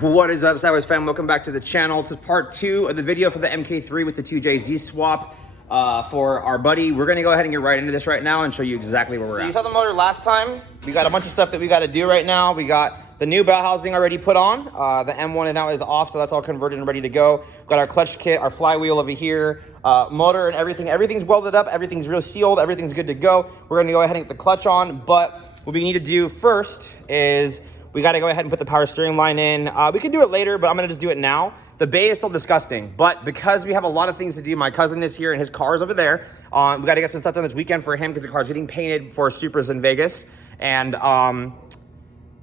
What is up, Sideways fam? Welcome back to the channel. This is part 2 of the video for the Mk3 with the 2JZ swap for our buddy. We're gonna go ahead and get right into this right now and show you exactly where we're at. So you saw the motor last time. We got a bunch of stuff that we got to do right now. We got the new bell housing already put on. The M1 now is off, so that's all converted and ready to go. We've got our clutch kit, our flywheel over here, motor and everything. Everything's welded up, everything's real sealed, everything's good to go. We're gonna go ahead and get the clutch on, but what we need to do first is we got to go ahead and put the power steering line in. We can do it later, but I'm going to just do it now. The bay is still disgusting, but because we have a lot of things to do, my cousin is here and his car is over there. We got to get some stuff done this weekend for him because the car's getting painted for Supras in Vegas. And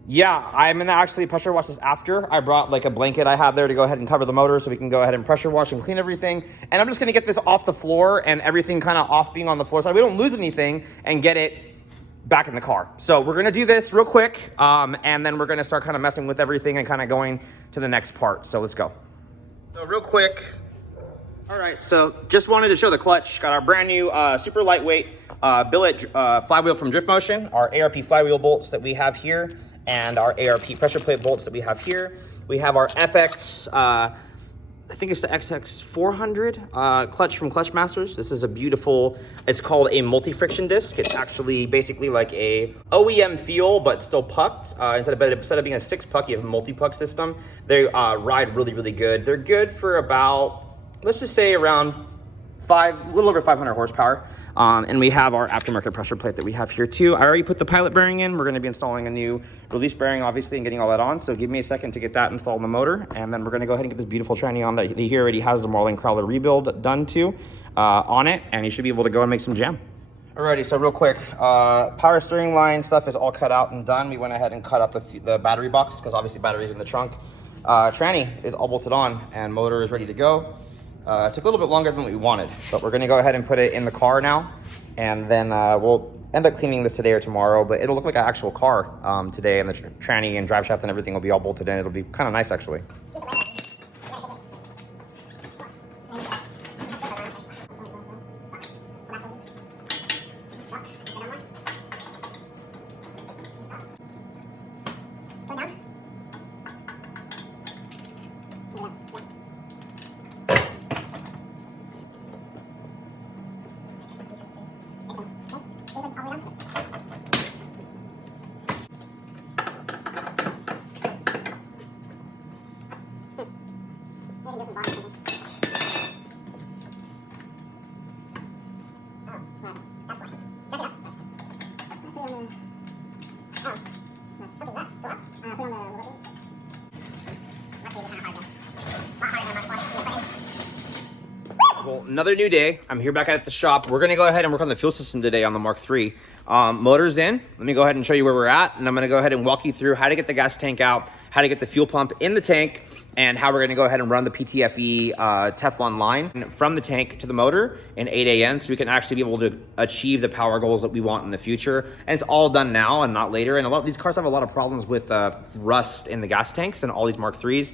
yeah, I'm going to actually pressure wash this after. I brought like a blanket I have there to go ahead and cover the motor so we can go ahead and pressure wash and clean everything. And I'm just going to get this off the floor and everything kind of off being on the floor so we don't lose anything and get it back in the car. So we're gonna do this real quick, and then we're gonna start kind of messing with everything and kind of going to the next part. So let's go. So real quick, all right, so just wanted to show the clutch. Got our brand new super lightweight billet flywheel from Drift Motion, our ARP flywheel bolts that we have here, and our ARP pressure plate bolts that we have here. We have our FX, I think it's the XX400 clutch from Clutch Masters. This is a beautiful, it's called a multi-friction disc. It's actually basically like a OEM feel, but still pucked. Instead of being a 6-puck, you have a multi-puck system. They ride really, really good. They're good for about, let's just say around a little over 500 horsepower. And we have our aftermarket pressure plate that we have here too. I already put the pilot bearing in. We're gonna be installing a new release bearing, obviously, and getting all that on. So give me a second to get that installed in the motor. And then we're gonna go ahead and get this beautiful tranny on that he already has the Marlin Crowler rebuild done too on it. And you should be able to go and make some jam. Alrighty, so real quick, power steering line stuff is all cut out and done. We went ahead and cut out the battery box because obviously batteries in the trunk. Tranny is all bolted on and motor is ready to go. It took a little bit longer than we wanted, but we're gonna go ahead and put it in the car now. And then we'll end up cleaning this today or tomorrow, but it'll look like an actual car today, and the tranny and drive shaft and everything will be all bolted in. It'll be kind of nice, actually. Well, another new day. I'm here back at the shop. We're gonna go ahead and work on the fuel system today on the Mark III. Motor's in. Let me go ahead and show you where we're at, and I'm gonna go ahead and walk you through how to get the gas tank out, how to get the fuel pump in the tank, and how we're gonna go ahead and run the PTFE Teflon line from the tank to the motor in 8 AN so we can actually be able to achieve the power goals that we want in the future. And it's all done now and not later. And a lot of these cars have a lot of problems with rust in the gas tanks and all these Mark IIIs.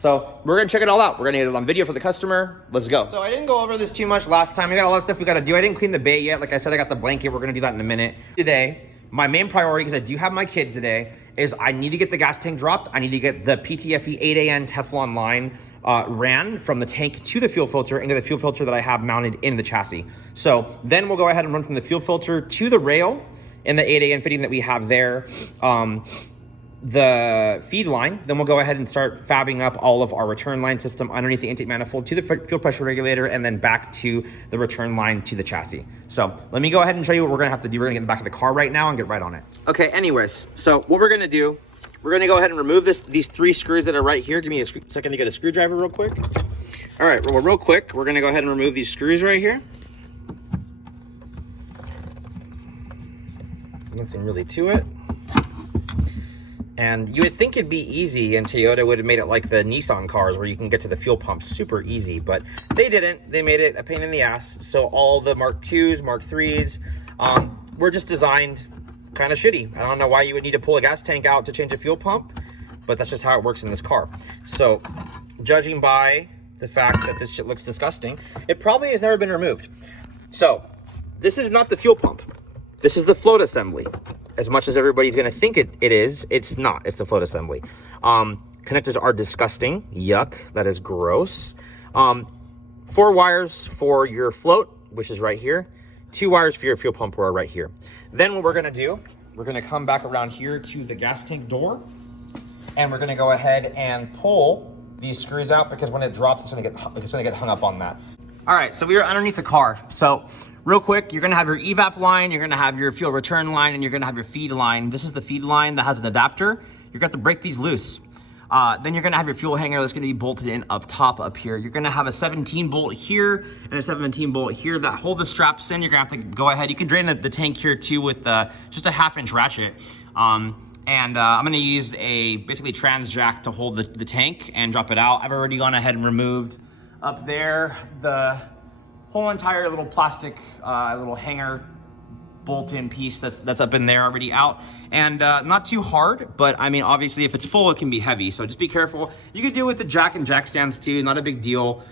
So we're gonna check it all out. We're gonna get it on video for the customer. Let's go. So I didn't go over this too much last time. We got a lot of stuff we gotta do. I didn't clean the bay yet. Like I said, I got the blanket. We're gonna do that in a minute. Today, my main priority, because I do have my kids today, is I need to get the gas tank dropped. I need to get the PTFE 8 AN Teflon line ran from the tank to the fuel filter into the fuel filter that I have mounted in the chassis. So then we'll go ahead and run from the fuel filter to the rail in the 8 AN fitting that we have there. The feed line, then we'll go ahead and start fabbing up all of our return line system underneath the intake manifold to the fuel pressure regulator and then back to the return line to the chassis. So let me go ahead and show you what we're gonna have to do. We're gonna get in the back of the car right now and get right on it. Okay, anyways, so what we're gonna do, we're gonna go ahead and remove these 3 screws that are right here. Give me a second to get a screwdriver real quick. All right, well, real quick, we're gonna go ahead and remove these screws right here. Nothing really to it. And you would think it'd be easy, and Toyota would have made it like the Nissan cars where you can get to the fuel pump super easy, but they didn't. They made it a pain in the ass. So all the Mark IIs, Mark IIIs, were just designed kind of shitty. I don't know why you would need to pull a gas tank out to change a fuel pump, but that's just how it works in this car. So judging by the fact that this shit looks disgusting, it probably has never been removed. So this is not the fuel pump. This is the float assembly. As much as everybody's gonna think it is, it's not. It's the float assembly. Connectors are disgusting. Yuck, that is gross. 4 wires for your float, which is right here. 2 wires for your fuel pump were right here. Then what we're gonna do, we're gonna come back around here to the gas tank door, and we're gonna go ahead and pull these screws out, because when it drops, it's gonna get hung up on that. All right, so we are underneath the car. So real quick, you're gonna have your evap line, you're gonna have your fuel return line, and you're gonna have your feed line. This is the feed line that has an adapter. You're gonna have to break these loose. Then you're gonna have your fuel hanger that's gonna be bolted in up top up here. You're gonna have a 17 bolt here and a 17 bolt here that hold the straps in. You're gonna have to go ahead. You can drain the tank here too with just a 1/2-inch ratchet. I'm gonna use a basically trans jack to hold the tank and drop it out. I've already gone ahead and removed up there the whole entire little plastic little hanger bolt-in piece that's up in there already out, and not too hard, but I mean, obviously if it's full, it can be heavy, so just be careful. You could do it with the jack and jack stands too, not a big deal.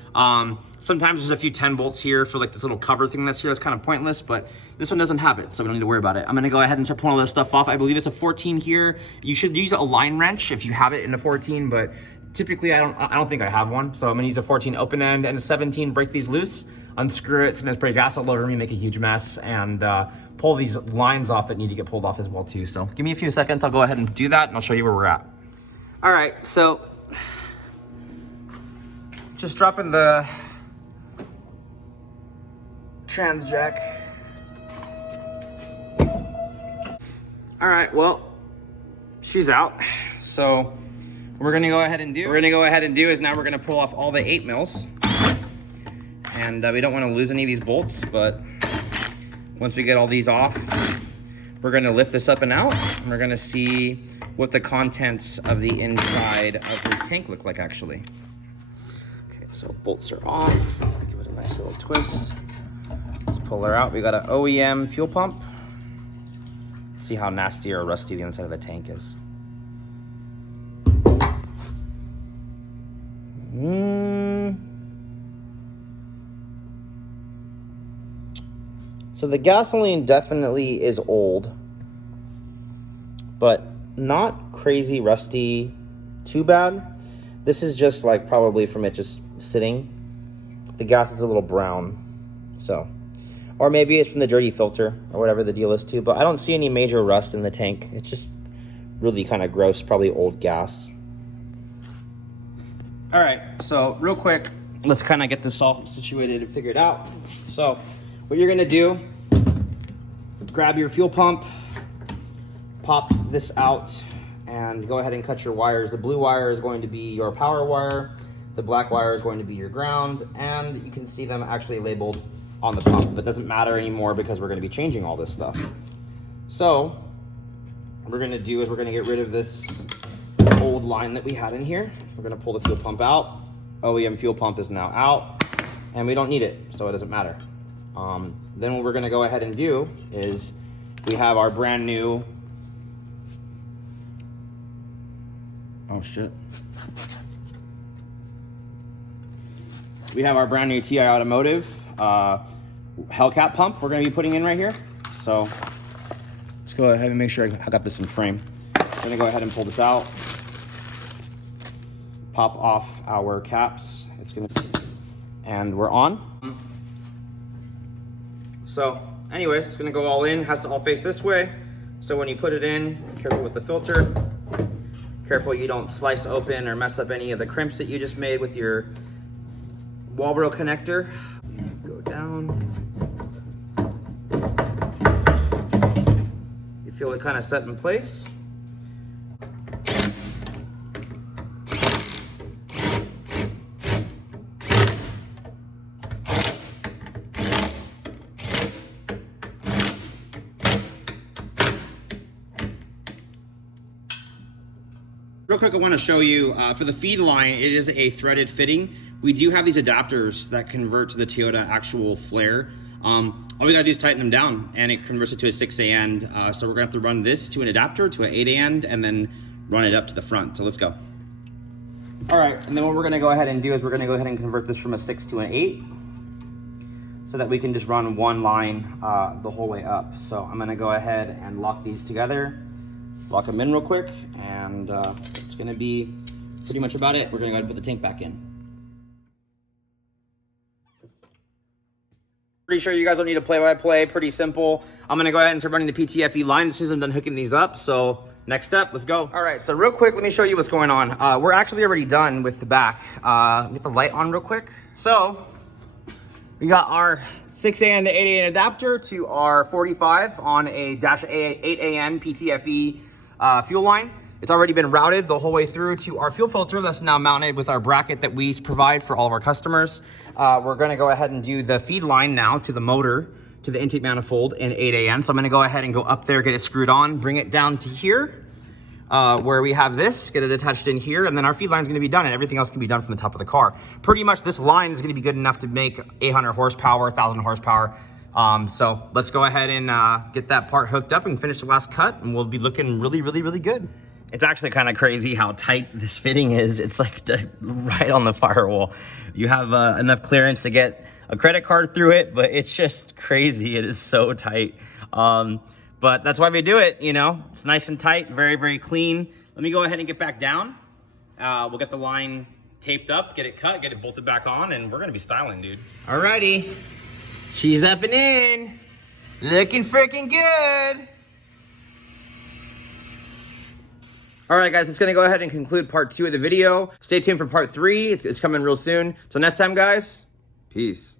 Sometimes there's a few 10 bolts here for like this little cover thing that's here that's kind of pointless, but this one doesn't have it, so we don't need to worry about it. I'm gonna go ahead and start pulling all this stuff off. I believe it's a 14 here. You should use a line wrench if you have it in a 14, but typically I don't think I have one, so I'm gonna use a 14 open end and a 17, break these loose, unscrew it, so spray gas all over me, make a huge mess, and pull these lines off that need to get pulled off as well too. So give me a few seconds, I'll go ahead and do that, and I'll show you where we're at. All right, so just dropping the trans jack. All right, well, she's out. So what we're gonna go ahead and do is now we're gonna pull off all the 8 mils. And we don't wanna lose any of these bolts, but once we get all these off, we're gonna lift this up and out, and we're gonna see what the contents of the inside of this tank look like actually. Okay, so bolts are off. Give it a nice little twist. Let's pull her out. We got an OEM fuel pump. See how nasty or rusty the inside of the tank is. So the gasoline definitely is old, but not crazy rusty too bad. This is just like probably from it just sitting. The gas is a little brown, so, or maybe it's from the dirty filter or whatever the deal is too, but I don't see any major rust in the tank. It's just really kind of gross, probably old gas. All right, so real quick, let's kind of get this all situated and figured out. So what you're gonna do, grab your fuel pump, pop this out, and go ahead and cut your wires. The blue wire is going to be your power wire, the black wire is going to be your ground, and you can see them actually labeled on the pump, but it doesn't matter anymore because we're gonna be changing all this stuff. So what we're gonna do is we're gonna get rid of this old line that we had in here. We're gonna pull the fuel pump out. OEM fuel pump is now out, and we don't need it, so it doesn't matter. Then what we're gonna go ahead and do is we have our brand new, oh shit. We have our brand new TI Automotive Hellcat pump we're gonna be putting in right here. So let's go ahead and make sure I got this in frame. I'm gonna go ahead and pull this out, pop off our caps. And we're on. So anyways, it's gonna go all in, has to all face this way. So when you put it in, careful with the filter. Careful you don't slice open or mess up any of the crimps that you just made with your Walbro connector. Go down. You feel it kind of set in place. Real quick, I want to show you, for the feed line, it is a threaded fitting. We do have these adapters that convert to the Toyota actual flare. All we gotta do is tighten them down, and it converts it to a 6A end. So we're gonna have to run this to an adapter, to an 8A end, and then run it up to the front. So let's go. All right, and then what we're gonna go ahead and do is we're gonna go ahead and convert this from a 6 to an 8, so that we can just run one line the whole way up. So I'm gonna go ahead and lock these together. Lock them in real quick, and it's gonna be pretty much about it. We're gonna go ahead and put the tank back in. Pretty sure you guys don't need a play-by-play, pretty simple. I'm gonna go ahead and start running the PTFE line as soon as I'm done hooking these up. So next step, let's go. All right, so real quick, let me show you what's going on. We're actually already done with the back. Get the light on real quick. So we got our 6AN to 8AN adapter to our 45 on a -8AN PTFE fuel line. It's already been routed the whole way through to our fuel filter that's now mounted with our bracket that we provide for all of our customers. We're gonna go ahead and do the feed line now to the motor, to the intake manifold in 8AN. So I'm gonna go ahead and go up there, get it screwed on, bring it down to here, where we have this, get it attached in here, and then our feed line is gonna be done, and everything else can be done from the top of the car. Pretty much this line is gonna be good enough to make 800 horsepower, 1,000 horsepower. So let's go ahead and get that part hooked up and finish the last cut, and we'll be looking really, really, really good. It's actually kind of crazy how tight this fitting is. It's like right on the firewall. You have enough clearance to get a credit card through it, but it's just crazy. It is so tight. But that's why we do it, you know. It's nice and tight, very, very clean. Let me go ahead and get back down. We'll get the line taped up, get it cut, get it bolted back on, and we're gonna be styling, dude. Alrighty, she's up and in. Looking freaking good. All right, guys, it's gonna go ahead and conclude part 2 of the video. Stay tuned for part 3. It's coming real soon. So next time, guys, peace.